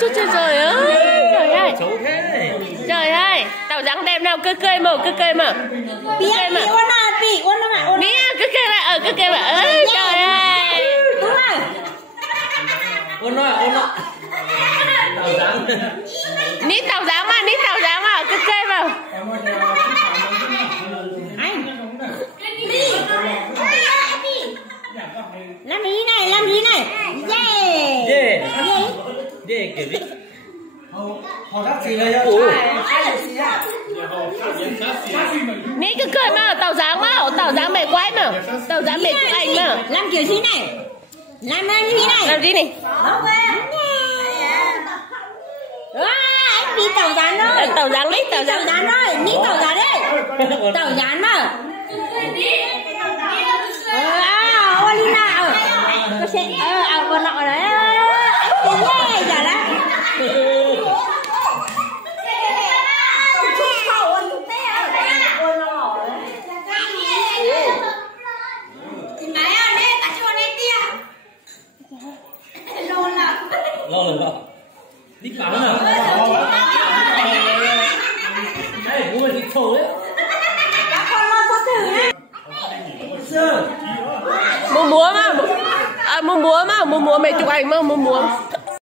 trời trời ơi, trời ơi, trời ơi, tàu trắng đẹp nào, cứ cười mà, cứ cười mà, cứ cười mà, nè, cứ cười mà, cứ cười mà, ơi trời ơi, ôn nó, tàu trắng, nít tàu trắng mà, cứ cười mà. Làm gì này? Yeah kiểu đi. Họ đắt gì đây? Nít cứ cười mà, tàu trắng mẹ quay mà, tàu trắng mẹ chụp ảnh mà. Làm kiểu gì này? Làm như thế này. Làm gì này? Anh đi tàu rán thôi. Tàu rán đấy, tàu rán thôi, đi tàu rán đấy. Tàu rán mà. Olina có sẽ con nọ đấy. Anh nghe giả lắm. Lo rồi đi cắn nào. Đây mua thịt thổ đấy. Mua múa mà, mua múa mày chụp ảnh mà, mua múa.